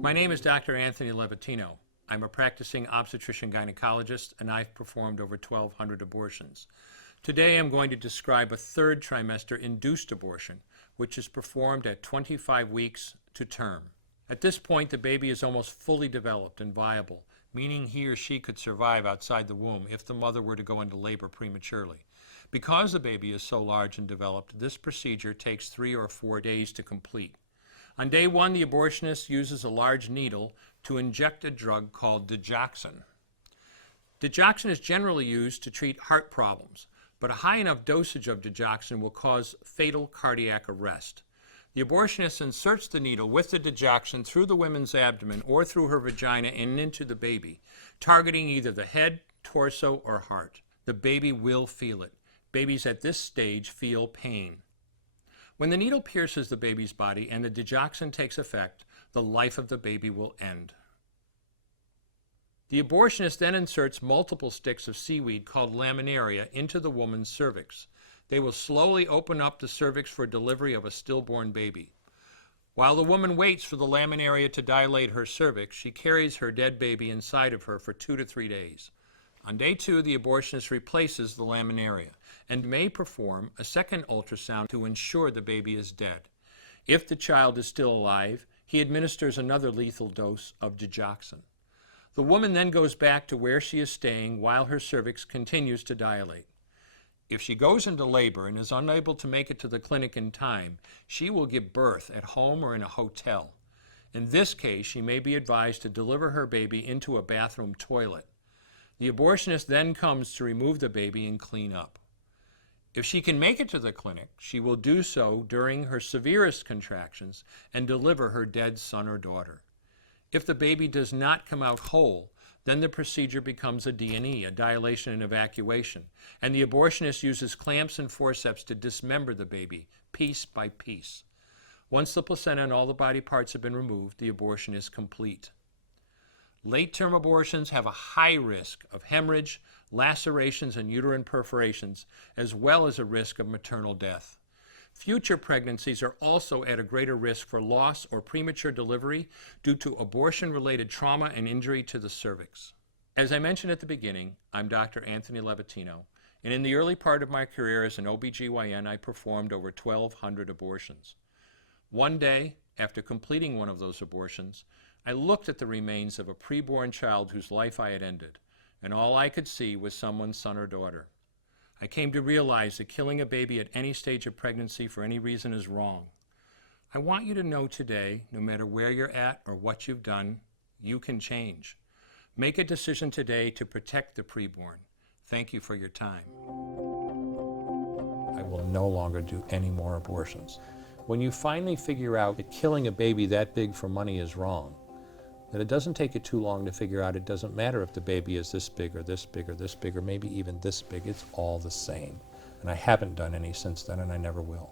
My name is Dr. Anthony Levatino. I'm a practicing obstetrician-gynecologist, and I've performed over 1,200 abortions. Today I'm going to describe a third trimester induced abortion, which is performed at 25 weeks to term. At this point, the baby is almost fully developed and viable, meaning he or she could survive outside the womb if the mother were to go into labor prematurely. Because the baby is so large and developed, this procedure takes 3 or 4 days to complete. On day 1, the abortionist uses a large needle to inject a drug called digoxin. Digoxin is generally used to treat heart problems, but a high enough dosage of digoxin will cause fatal cardiac arrest. The abortionist inserts the needle with the digoxin through the woman's abdomen or through her vagina and into the baby, targeting either the head, torso, or heart. The baby will feel it. Babies at this stage feel pain. When the needle pierces the baby's body and the digoxin takes effect, the life of the baby will end. The abortionist then inserts multiple sticks of seaweed called laminaria into the woman's cervix. They will slowly open up the cervix for delivery of a stillborn baby. While the woman waits for the laminaria to dilate her cervix, she carries her dead baby inside of her for 2 to 3 days. On day 2, the abortionist replaces the laminaria and may perform a second ultrasound to ensure the baby is dead. If the child is still alive, he administers another lethal dose of digoxin. The woman then goes back to where she is staying while her cervix continues to dilate. If she goes into labor and is unable to make it to the clinic in time, she will give birth at home or in a hotel. In this case, she may be advised to deliver her baby into a bathroom toilet. The abortionist then comes to remove the baby and clean up. If she can make it to the clinic, she will do so during her severest contractions and deliver her dead son or daughter. If the baby does not come out whole, then the procedure becomes a D&E, a dilation and evacuation, and the abortionist uses clamps and forceps to dismember the baby, piece by piece. Once the placenta and all the body parts have been removed, the abortion is complete. Late-term abortions have a high risk of hemorrhage, lacerations, and uterine perforations, as well as a risk of maternal death. Future pregnancies are also at a greater risk for loss or premature delivery due to abortion-related trauma and injury to the cervix. As I mentioned at the beginning, I'm Dr. Anthony Levatino, and in the early part of my career as an OBGYN, I performed over 1,200 abortions. One day, after completing one of those abortions, I looked at the remains of a preborn child whose life I had ended, and all I could see was someone's son or daughter. I came to realize that killing a baby at any stage of pregnancy for any reason is wrong. I want you to know today, no matter where you're at or what you've done, you can change. Make a decision today to protect the preborn. Thank you for your time. I will no longer do any more abortions. When you finally figure out that killing a baby that big for money is wrong, that it doesn't take you too long to figure out it doesn't matter if the baby is this big or this big or this big or maybe even this big, it's all the same. And I haven't done any since then, and I never will.